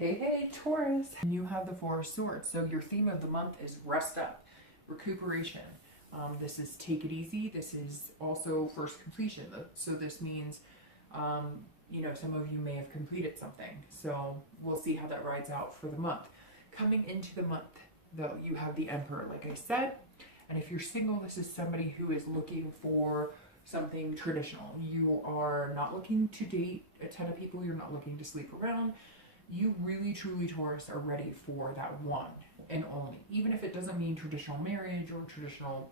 Hey, hey, Taurus. And you have the Four of Swords. So your theme of the month is rest up, recuperation. This is take it easy. This is also first completion. So this means, some of you may have completed something. So we'll see how that rides out for the month. Coming into the month, though, you have the Emperor, like I said. And if you're single, this is somebody who is looking for something traditional. You are not looking to date a ton of people. You're not looking to sleep around. You really, truly, Taurus, are ready for that one and only. Even if it doesn't mean traditional marriage or traditional,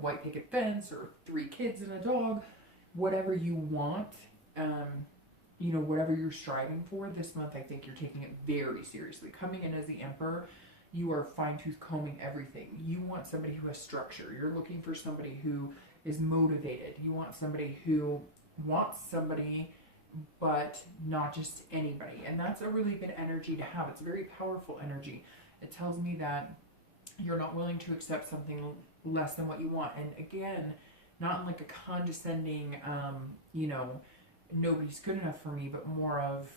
white picket fence or 3 kids and a dog, whatever you want, whatever you're striving for this month, I think you're taking it very seriously. Coming in as the Emperor, you are fine-tooth combing everything. You want somebody who has structure. You're looking for somebody who is motivated. You want somebody who wants somebody, but not just anybody. And that's a really good energy to have. It's a very powerful energy. It tells me that you're not willing to accept something less than what you want. And again, not in like a condescending, nobody's good enough for me, but more of,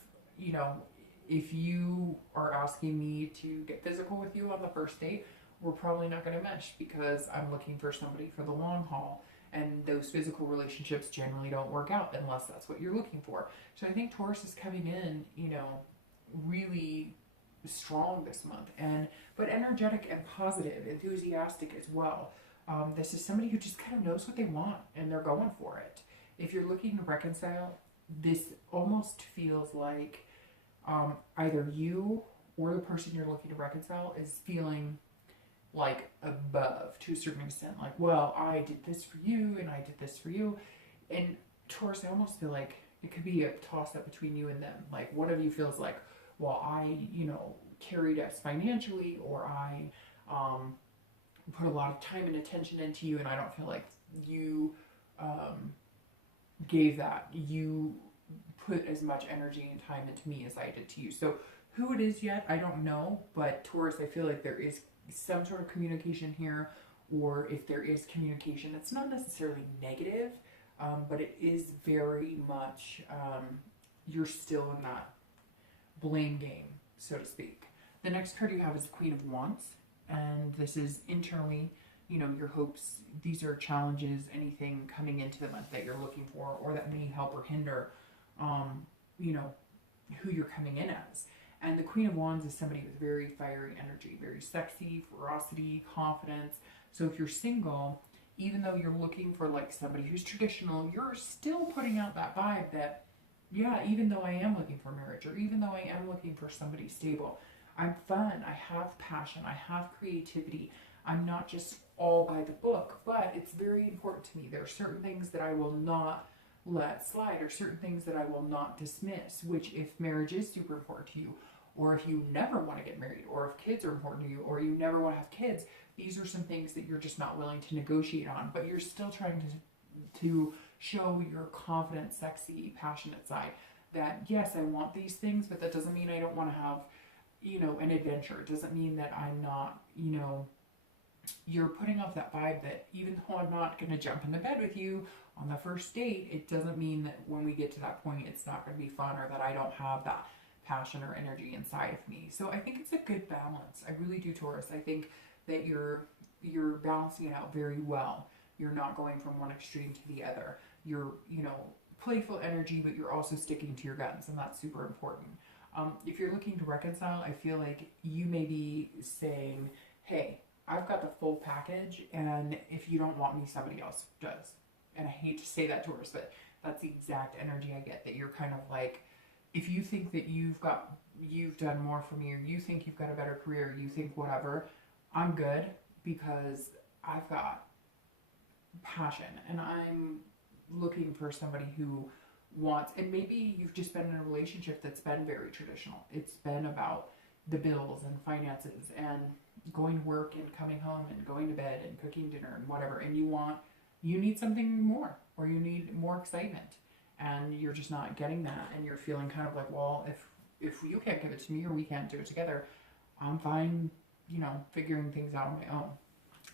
if you are asking me to get physical with you on the first date, we're probably not going to mesh because I'm looking for somebody for the long haul. And those physical relationships generally don't work out unless that's what you're looking for. So I think Taurus is coming in, really strong this month, but energetic and positive, enthusiastic as well. This is somebody who just kind of knows what they want and they're going for it. If you're looking to reconcile, this almost feels like either you or the person you're looking to reconcile is feeling like above to a certain extent, like, well, I did this for you and I did this for you. And Taurus, I almost feel like it could be a toss up between you and them. Like one of you feels like, well, I carried us financially, or I put a lot of time and attention into you, and I don't feel like you gave that. You put as much energy and time into me as I did to you. So who it is yet, I don't know, but Taurus, I feel like there is some sort of communication here, or if there is communication, it's not necessarily negative, but it is very much, you're still in that blame game, so to speak. The next card you have is the Queen of Wands, and this is internally, your hopes. These are challenges, anything coming into the month that you're looking for, or that may help or hinder, who you're coming in as. And the Queen of Wands is somebody with very fiery energy, very sexy, ferocity, confidence. So if you're single, even though you're looking for like somebody who's traditional, you're still putting out that vibe that, yeah, even though I am looking for marriage, or even though I am looking for somebody stable, I'm fun, I have passion, I have creativity. I'm not just all by the book, but it's very important to me. There are certain things that I will not let slide, or certain things that I will not dismiss, which if marriage is super important to you, or if you never want to get married, or if kids are important to you, or you never want to have kids, these are some things that you're just not willing to negotiate on, but you're still trying to show your confident, sexy, passionate side that, yes, I want these things, but that doesn't mean I don't want to have, an adventure. It doesn't mean that I'm not, you're putting off that vibe that even though I'm not going to jump in the bed with you on the first date, it doesn't mean that when we get to that point, it's not going to be fun, or that I don't have that passion or energy inside of me. So I think it's a good balance. I really do, Taurus. I think that you're balancing it out very well. You're not going from one extreme to the other. You're, playful energy, but you're also sticking to your guns, and that's super important. If you're looking to reconcile, I feel like you may be saying, hey, I've got the full package, and if you don't want me, somebody else does. And I hate to say that, Taurus, but that's the exact energy I get, that you're kind of like, if you think that you've done more for me, or you think you've got a better career, you think whatever, I'm good because I've got passion, and I'm looking for somebody who wants, and maybe you've just been in a relationship that's been very traditional. It's been about the bills and finances and going to work and coming home and going to bed and cooking dinner and whatever, and you need something more, or you need more excitement, and you're just not getting that, and you're feeling kind of like, well, if you can't give it to me, or we can't do it together, I'm fine, figuring things out on my own.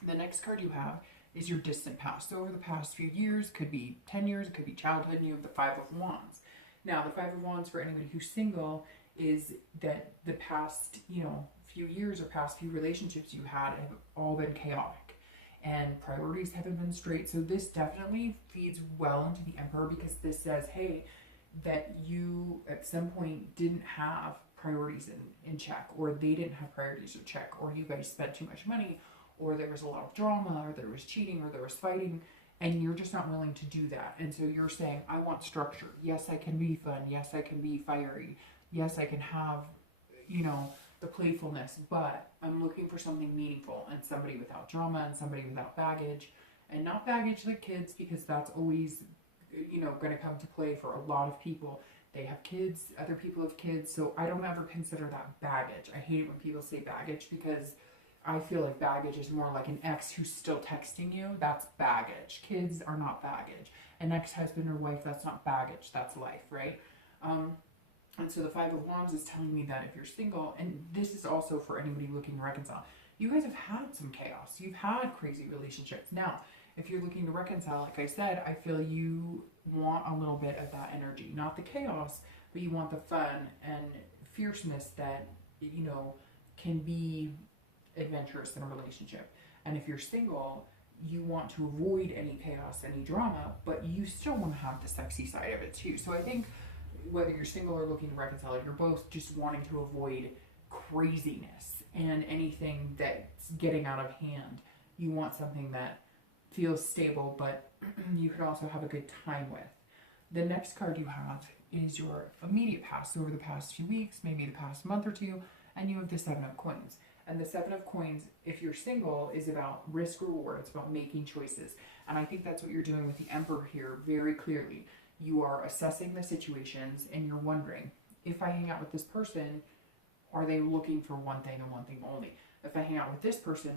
The next card you have is your distant past. So over the past few years, could be 10 years, it could be childhood, and you have the Five of Wands. Now, the Five of Wands, for anybody who's single, is that the past, few years or past few relationships you had have all been chaotic and priorities haven't been straight. So this definitely feeds well into the Emperor, because this says, hey, that you at some point didn't have priorities in check, or they didn't have priorities in check, or you guys spent too much money, or there was a lot of drama, or there was cheating, or there was fighting, and you're just not willing to do that. And so you're saying, I want structure. Yes, I can be fun. Yes, I can be fiery. Yes, I can have, the playfulness, but I'm looking for something meaningful and somebody without drama and somebody without baggage, and not baggage like kids, because that's always, going to come to play for a lot of people. They have kids, other people have kids, so I don't ever consider that baggage. I hate it when people say baggage, because I feel like baggage is more like an ex who's still texting you. That's baggage. Kids are not baggage. An ex-husband or wife, that's not baggage. That's life, right? And so the Five of Wands is telling me that if you're single, and this is also for anybody looking to reconcile, you guys have had some chaos. You've had crazy relationships. Now, if you're looking to reconcile, like I said, I feel you want a little bit of that energy. Not the chaos, but you want the fun and fierceness that, can be adventurous in a relationship. And if you're single, you want to avoid any chaos, any drama, but you still want to have the sexy side of it too. So I think whether you're single or looking to reconcile, you're both just wanting to avoid craziness and anything that's getting out of hand. You want something that feels stable, but you could also have a good time with. The next card you have is your immediate past, so over the past few weeks, maybe the past month or two, and you have the Seven of Coins. And the Seven of Coins, if you're single, is about risk reward. It's about making choices. And I think that's what you're doing with the Emperor here very clearly. You are assessing the situations and you're wondering, if I hang out with this person, are they looking for one thing and one thing only? If I hang out with this person,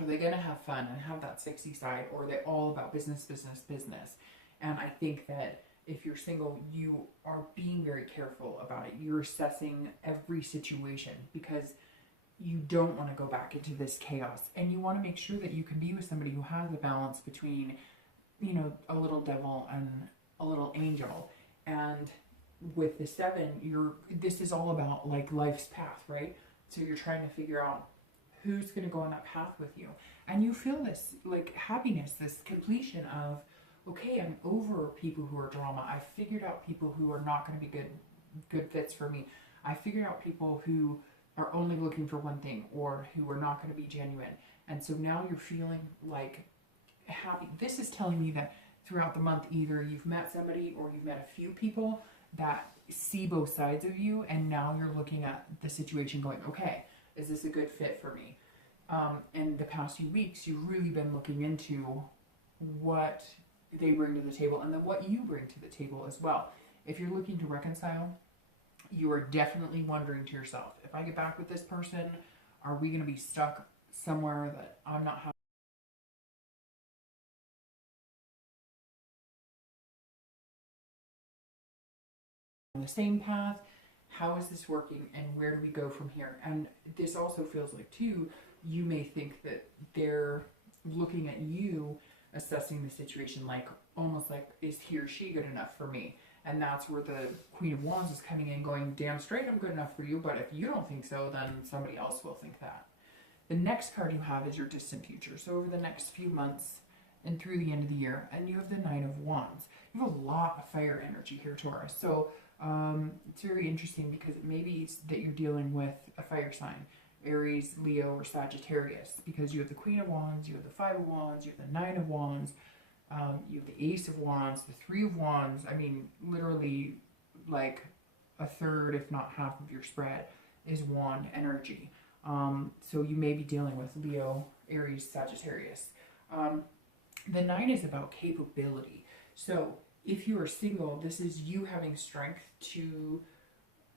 are they going to have fun and have that sexy side, or are they all about business, business, business? And I think that if you're single, you are being very careful about it. You're assessing every situation, because you don't want to go back into this chaos, and you want to make sure that you can be with somebody who has a balance between, a little devil and a little angel. And with the Seven, this is all about like life's path, right? So you're trying to figure out who's going to go on that path with you, and you feel this like happiness, this completion of, okay, I'm over people who are drama. I figured out people who are not going to be good fits for me. I figured out people who are only looking for one thing, or who are not going to be genuine. And so now you're feeling like happy. This is telling me that throughout the month, either you've met somebody or you've met a few people that see both sides of you, and now you're looking at the situation going, okay, is this a good fit for me? And the past few weeks, you've really been looking into what they bring to the table, and then what you bring to the table as well. If you're looking to reconcile, you are definitely wondering to yourself, if I get back with this person, are we going to be stuck somewhere that I'm not having on the same path? How is this working, and where do we go from here? And this also feels like too, you may think that they're looking at you, assessing the situation like, almost like, is he or she good enough for me? And that's where the Queen of Wands is coming in going, damn straight, I'm good enough for you, but if you don't think so, then somebody else will think that. The next card you have is your distant future. So over the next few months and through the end of the year, and you have the Nine of Wands. You have a lot of fire energy here, Taurus. So it's very interesting, because it may be that you're dealing with a fire sign, Aries, Leo, or Sagittarius, because you have the Queen of Wands, you have the Five of Wands, you have the Nine of Wands, you have the Ace of Wands, the Three of Wands. I mean, literally like a third, if not half of your spread is wand energy. So you may be dealing with Leo, Aries, Sagittarius. The Nine is about capability. So if you are single, this is you having strength to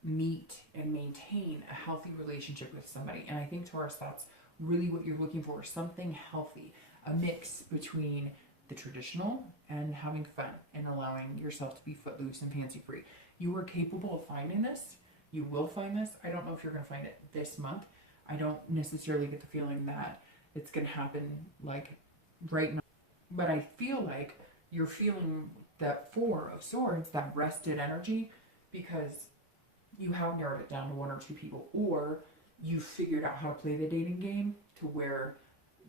meet and maintain a healthy relationship with somebody. And I think, Taurus, that's really what you're looking for, something healthy, a mix between the traditional and having fun and allowing yourself to be footloose and fancy free. You are capable of finding this. You will find this. I don't know if you're going to find it this month. I don't necessarily get the feeling that it's going to happen like right now, but I feel like you're feeling that Four of Swords, that rested energy, because you have narrowed it down to 1 or 2 people, or you figured out how to play the dating game to where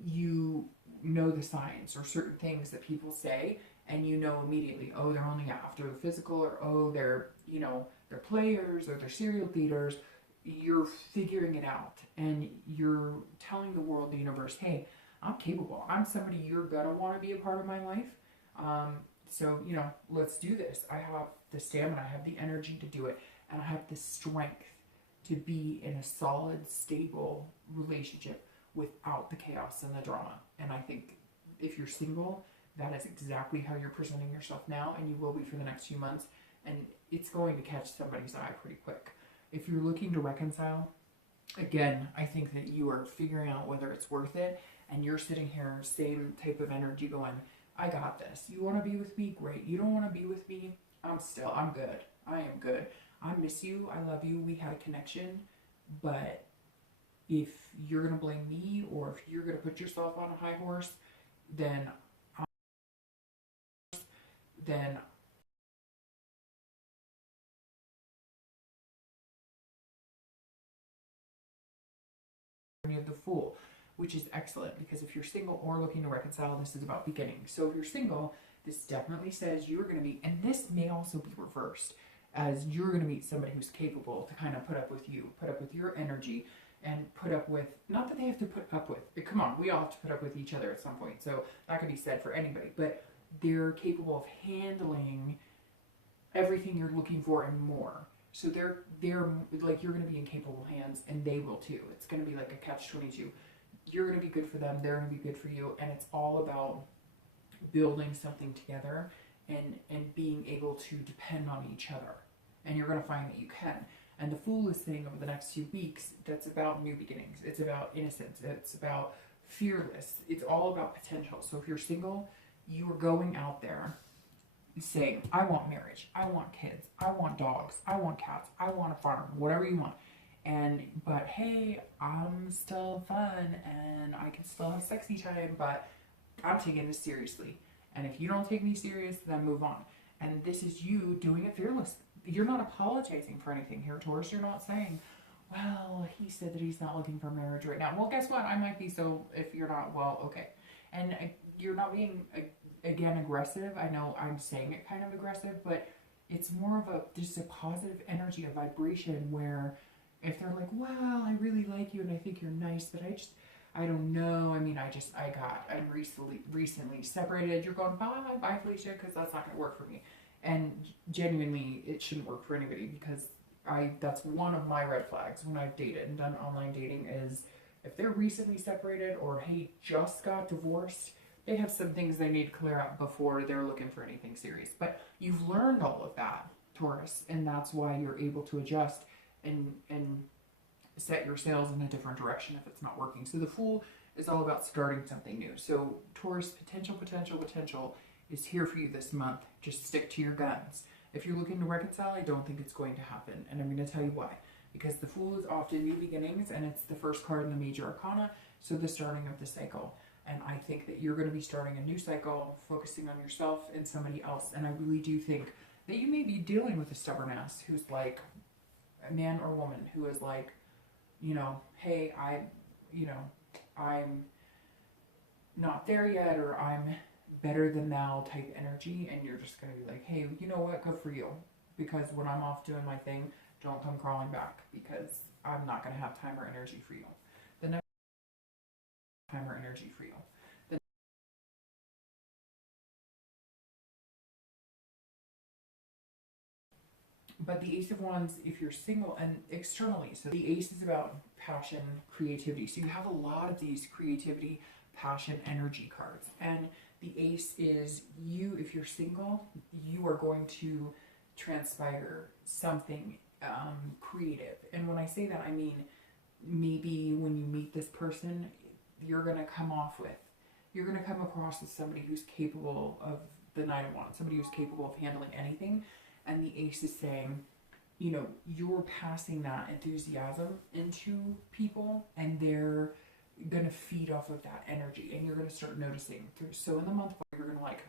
you know the signs or certain things that people say, and you know immediately, oh, they're only after the physical, or oh, they're, you know, they're players, or they're serial daters. You're figuring it out, and you're telling the world, the universe, hey, I'm capable. I'm somebody you're gonna want to be a part of my life. So, you know, let's do this. I have the stamina, I have the energy to do it, and I have the strength to be in a solid, stable relationship without the chaos and the drama. And I think if you're single, that is exactly how you're presenting yourself now, and you will be for the next few months. And it's going to catch somebody's eye pretty quick. If you're looking to reconcile, again, I think that you are figuring out whether it's worth it, and you're sitting here, same type of energy going, I got this. You want to be with me? Great. You don't want to be with me? I'm good. I am good. I miss you. I love you. We had a connection. But if you're going to blame me, or if you're going to put yourself on a high horse, then you have the Fool, which is excellent, because if you're single or looking to reconcile, this is about beginning. So if you're single, this definitely says you're going to be, and this may also be reversed, as you're going to meet somebody who's capable to kind of put up with you, put up with your energy, and put up with, not that they have to put up with, come on, we all have to put up with each other at some point, so that can be said for anybody, but they're capable of handling everything you're looking for and more. So they're like, you're going to be in capable hands, and they will too. It's going to be like a catch-22. You're going to be good for them, they're going to be good for you, and it's all about building something together, and being able to depend on each other. And you're going to find that you can. And the Fool is saying over the next few weeks, that's about new beginnings. It's about innocence. It's about fearless. It's all about potential. So if you're single, you are going out there saying, I want marriage, I want kids, I want dogs, I want cats, I want a farm, whatever you want. But hey, I'm still fun, and I can still have sexy time, but I'm taking this seriously. And if you don't take me serious, then move on. And this is you doing it fearless. You're not apologizing for anything here, Taurus. You're not saying, well, he said that he's not looking for marriage right now. Well, guess what? I might be, so if you're not, well, okay. And you're not being, again, aggressive. I know I'm saying it kind of aggressive, but it's more of just a positive energy, a vibration, where if they're like, well, I really like you and I think you're nice, but I don't know. I mean, I'm recently separated. You're going, bye, Felicia, because that's not going to work for me. And genuinely, it shouldn't work for anybody, because that's one of my red flags when I've dated and done online dating, is if they're recently separated, or hey, just got divorced, they have some things they need to clear up before they're looking for anything serious. But you've learned all of that, Taurus, and that's why you're able to adjust and set your sails in a different direction if it's not working. So the Fool is all about starting something new. So Taurus, potential is here for you this month. Just stick to your guns. If you're looking to reconcile, I don't think it's going to happen, and I'm going to tell you why. Because the Fool is often new beginnings, and it's the first card in the major arcana, so the starting of the cycle. And I think that you're going to be starting a new cycle, focusing on yourself and somebody else. And I really do think that you may be dealing with a stubborn ass who's like, a man or woman who is like, you know, hey, I'm not there yet, or I'm better than thou type energy, and you're just going to be like, hey, you know what, good for you, because when I'm off doing my thing, don't come crawling back, because I'm not going to have time or energy for you. The next time or energy for you. But the Ace of Wands, if you're single and externally, so the Ace is about passion, creativity. So you have a lot of these creativity, passion, energy cards. And the Ace is you, if you're single, you are going to transpire something creative. And when I say that, I mean, maybe when you meet this person, you're going to come across as somebody who's capable of the Nine of Wands, somebody who's capable of handling anything. And the Ace is saying, you know, you're passing that enthusiasm into people, and they're going to feed off of that energy, and you're going to start noticing. So in the month, you're going to like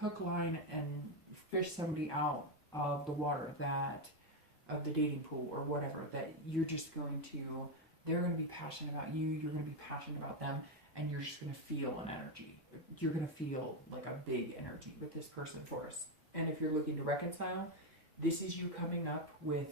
hook, line, and fish somebody out of the water that of the dating pool or whatever, that you're just going to, they're going to be passionate about you, you're going to be passionate about them, and you're just going to feel an energy. You're going to feel like a big energy with this person, Taurus. And if you're looking to reconcile, this is you coming up with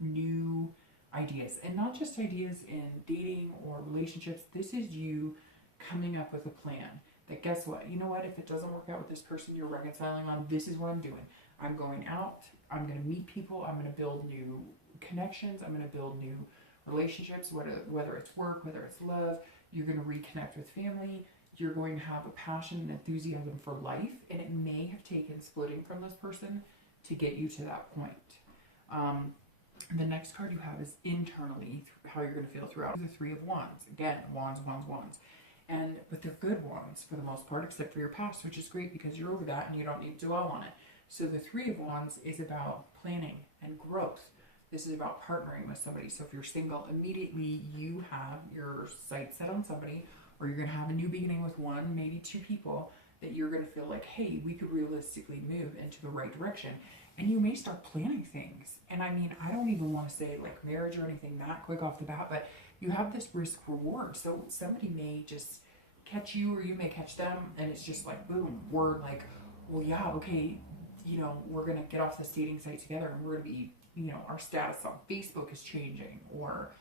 new ideas, and not just ideas in dating or relationships. This is you coming up with a plan that, guess what, you know what, if it doesn't work out with this person you're reconciling on, this is what I'm doing. I'm going out, I'm going to meet people, I'm going to build new connections, I'm going to build new relationships, whether it's work, whether it's love. You're going to reconnect with family. You're going to have a passion and enthusiasm for life, and it may have taken splitting from this person to get you to that point. The next card you have is internally, how you're going to feel throughout. The Three of Wands. Again, wands, wands, wands. But they're good wands for the most part, except for your past, which is great because you're over that and you don't need to dwell on it. So the Three of Wands is about planning and growth. This is about partnering with somebody. So if you're single, immediately you have your sights set on somebody, or you're going to have a new beginning with one, maybe two people, that you're going to feel like, hey, we could realistically move into the right direction. And you may start planning things. And I mean, I don't even want to say like marriage or anything that quick off the bat, but you have this risk reward. So somebody may just catch you, or you may catch them, and it's just like, boom, we're like, well, yeah, okay, you know, we're going to get off this dating site together, and we're going to be, you know, our status on Facebook is changing, or,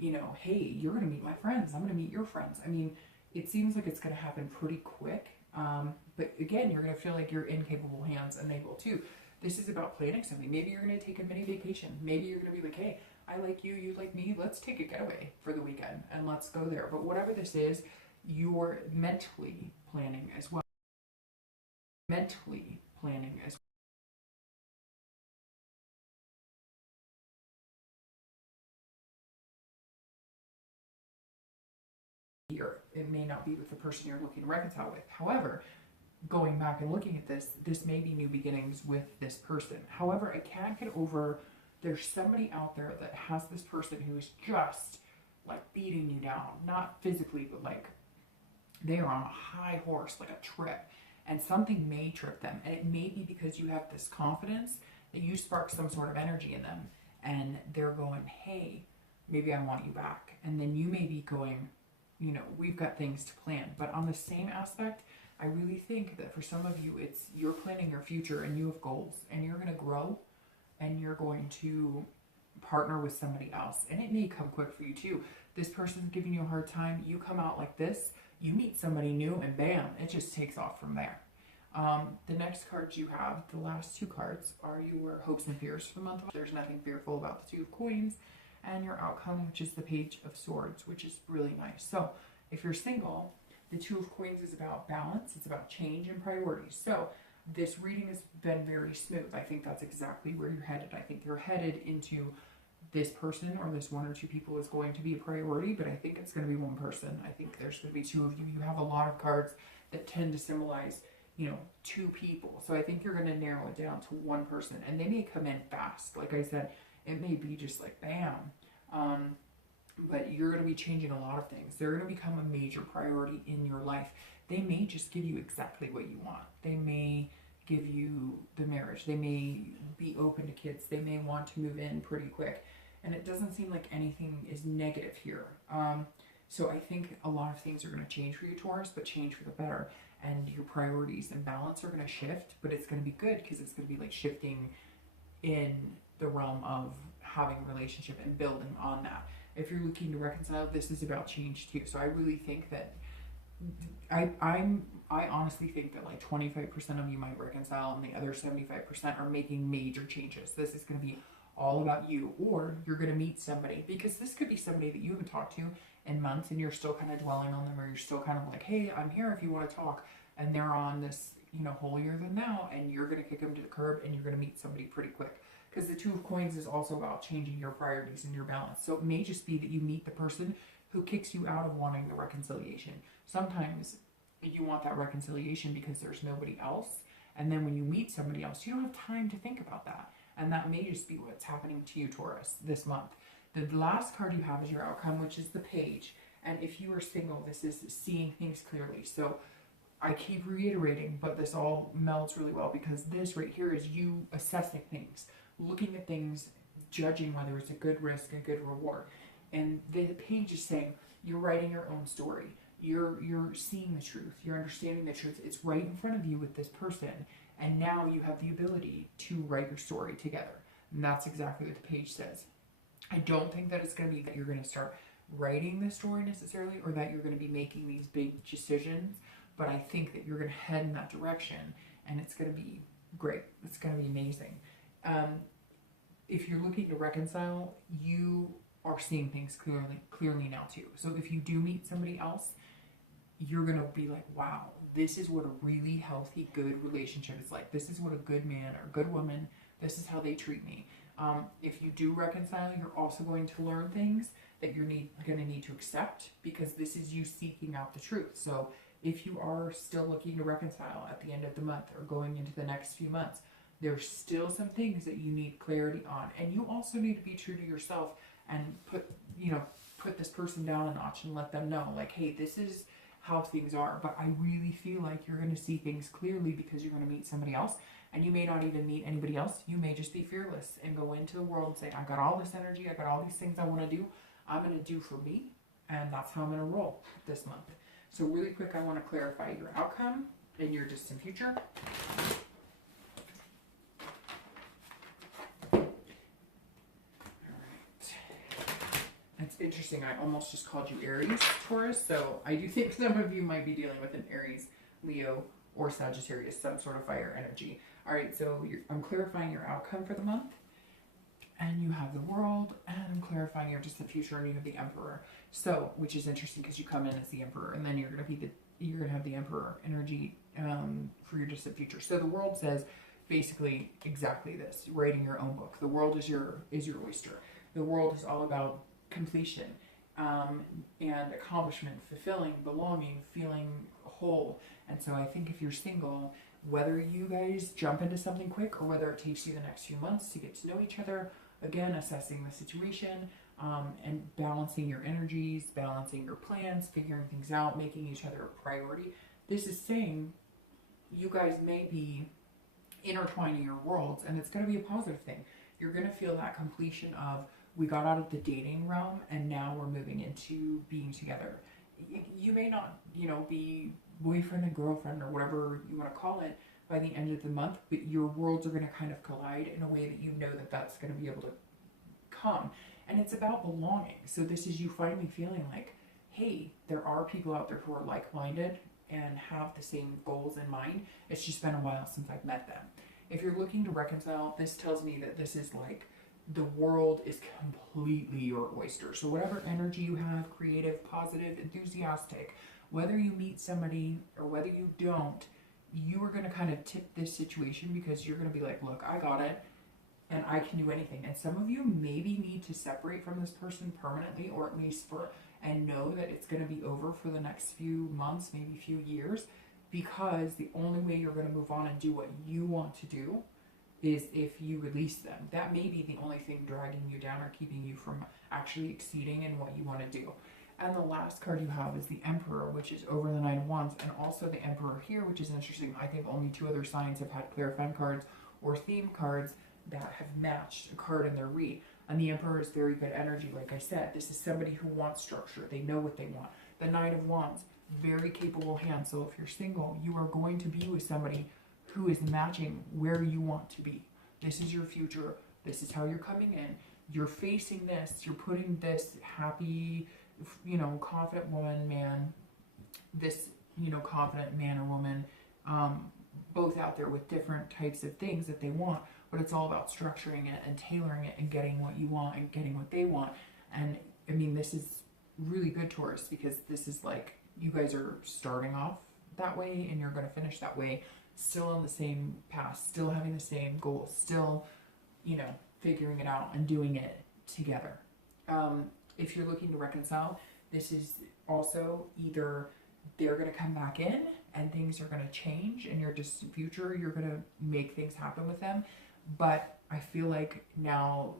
you know, hey, you're going to meet my friends, I'm going to meet your friends. I mean, it seems like it's going to happen pretty quick. But again, you're going to feel like you're in capable hands, and they will too. This is about planning something. Maybe you're going to take a mini vacation. Maybe you're going to be like, hey, I like you, you like me, let's take a getaway for the weekend and let's go there. But whatever this is, you're mentally planning as well. Mentally planning as well. Here, it may not be with the person you're looking to reconcile with. However, going back and looking at this, this may be new beginnings with this person. However, I can't get over, there's somebody out there that has this person who is just like beating you down, not physically, but like they are on a high horse, like a trip, and something may trip them. And it may be because you have this confidence that you spark some sort of energy in them, and they're going, hey, maybe I want you back. And then you may be going, you know, we've got things to plan. But on the same aspect, I really think that for some of you, it's you're planning your future and you have goals, and you're going to grow, and you're going to partner with somebody else. And it may come quick for you too. This person's giving you a hard time. You come out like this, you meet somebody new, and bam, it just takes off from there. The next cards you have, the last two cards, are your hopes and fears for the month. There's nothing fearful about the Two of Coins, and your outcome, which is the Page of Swords, which is really nice. So if you're single, the Two of Coins is about balance. It's about change and priorities. So this reading has been very smooth. I think that's exactly where you're headed. I think you're headed into this person, or this one or two people is going to be a priority, but I think it's going to be one person. I think there's going to be two of you. You have a lot of cards that tend to symbolize, you know, two people. So I think you're going to narrow it down to one person, and they may come in fast. Like I said, it may be just like bam. But you're going to be changing a lot of things. They're going to become a major priority in your life. They may just give you exactly what you want. They may give you the marriage. They may be open to kids. They may want to move in pretty quick. And it doesn't seem like anything is negative here. So I think a lot of things are going to change for you, Taurus, but change for the better. And your priorities and balance are going to shift, but it's going to be good because it's going to be like shifting in the realm of having a relationship and building on that. If you're looking to reconcile, this is about change too. So I really think that I honestly think that like 25% of you might reconcile, and the other 75% are making major changes. This is going to be all about you, or you're going to meet somebody, because this could be somebody that you haven't talked to in months, and you're still kind of dwelling on them, or you're still kind of like, hey, I'm here if you want to talk, and they're on this, you know, holier than thou, and you're going to kick them to the curb, and you're going to meet somebody pretty quick. Because the Two of Coins is also about changing your priorities and your balance. So it may just be that you meet the person who kicks you out of wanting the reconciliation. Sometimes you want that reconciliation because there's nobody else. And then when you meet somebody else, you don't have time to think about that. And that may just be what's happening to you, Taurus, this month. The last card you have is your outcome, which is the Page. And if you are single, this is seeing things clearly. So I keep reiterating, but this all melds really well, because this right here is you assessing things. looking at things, judging whether it's a good risk, a good reward. And the page is saying you're writing your own story. You're seeing the truth. You're understanding the truth. It's right in front of you with this person. And now you have the ability to write your story together. And that's exactly what the page says. I don't think that it's going to be that you're going to start writing the story necessarily, or that you're going to be making these big decisions, but I think that you're going to head in that direction, and it's going to be great. It's going to be amazing. If you're looking to reconcile, you are seeing things clearly now too. So if you do meet somebody else, you're going to be like, wow, this is what a really healthy, good relationship is like. This is what a good man or good woman, this is how they treat me. If you do reconcile, you're also going to learn things that you're going to need to accept, because this is you seeking out the truth. So if you are still looking to reconcile at the end of the month or going into the next few months, there's still some things that you need clarity on. And you also need to be true to yourself and put this person down a notch and let them know, like, hey, this is how things are, but I really feel like you're going to see things clearly because you're going to meet somebody else. And you may not even meet anybody else. You may just be fearless and go into the world and say, I got all this energy, I got all these things I want to do. I'm going to do for me, and that's how I'm going to roll this month. So really quick, I want to clarify your outcome in your distant future. All right. That's interesting. I almost just called you Aries, Taurus. So I do think some of you might be dealing with an Aries, Leo, or Sagittarius, some sort of fire energy. All right, so I'm clarifying your outcome for the month. And you have the World, and I'm clarifying your distant future, and you have the Emperor. So, which is interesting because you come in as the Emperor, and then you're gonna have the Emperor energy for your distant future. So the World says basically exactly this: writing your own book. The World is your oyster. The World is all about completion and accomplishment, fulfilling, belonging, feeling whole. And so I think if you're single, whether you guys jump into something quick or whether it takes you the next few months to get to know each other, again, assessing the situation and balancing your energies, balancing your plans, figuring things out, making each other a priority. This is saying you guys may be intertwining your worlds, and it's going to be a positive thing. You're going to feel that completion of, we got out of the dating realm and now we're moving into being together. You may not, be boyfriend and girlfriend or whatever you want to call it by the end of the month, but your worlds are going to kind of collide in a way that you know that that's going to be able to come. And it's about belonging. So this is you finally feeling like, hey, there are people out there who are like-minded and have the same goals in mind. It's just been a while since I've met them. If you're looking to reconcile, this tells me that this is like the world is completely your oyster. So whatever energy you have, creative, positive, enthusiastic, whether you meet somebody or whether you don't, you are going to kind of tip this situation because you're going to be like, look, I got it and I can do anything. And some of you maybe need to separate from this person permanently, or at least and know that it's going to be over for the next few months, maybe few years, because the only way you're going to move on and do what you want to do is if you release them. That may be the only thing dragging you down or keeping you from actually exceeding in what you want to do. And the last card you have is the Emperor, which is over the Nine of Wands, and also the Emperor here, which is interesting. I think only 2 other signs have had clarifying cards or theme cards that have matched a card in their read. And the Emperor is very good energy. Like I said, this is somebody who wants structure. They know what they want. The Nine of Wands, very capable hand. So if you're single, you are going to be with somebody who is matching where you want to be. This is your future. This is how you're coming in. You're facing this. You're putting this happy, confident woman, man, this, confident man or woman, both out there with different types of things that they want, but it's all about structuring it and tailoring it and getting what you want and getting what they want. And I mean, this is really good, Taurus, because this is like, you guys are starting off that way and you're going to finish that way, still on the same path, still having the same goals, still, figuring it out and doing it together. If you're looking to reconcile, this is also either they're going to come back in and things are going to change in your distant future. You're going to make things happen with them. But I feel like now,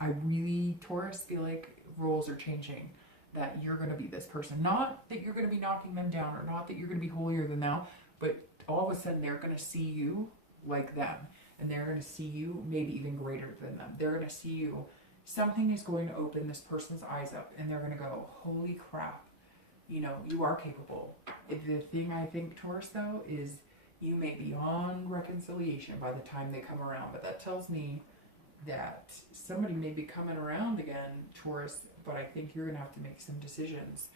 I really, Taurus, feel like roles are changing. That you're going to be this person. Not that you're going to be knocking them down or not that you're going to be holier than thou, but all of a sudden they're going to see you like them. and they're going to see you maybe even greater than them. They're going to see you. Something is going to open this person's eyes up, and they're going to go, holy crap, you know, you are capable. The thing I think, Taurus, though, is you may be on reconciliation by the time they come around, but that tells me that somebody may be coming around again, Taurus, but I think you're going to have to make some decisions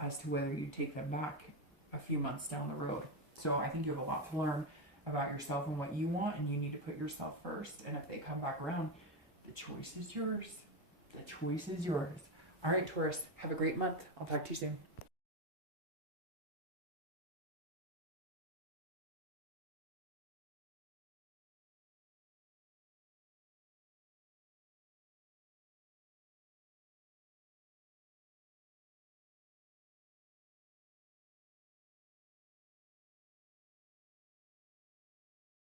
as to whether you take them back a few months down the road. So I think you have a lot to learn about yourself and what you want, and you need to put yourself first. And if they come back around, the choice is yours. The choice is yours. All right, Taurus, have a great month. I'll talk to you soon.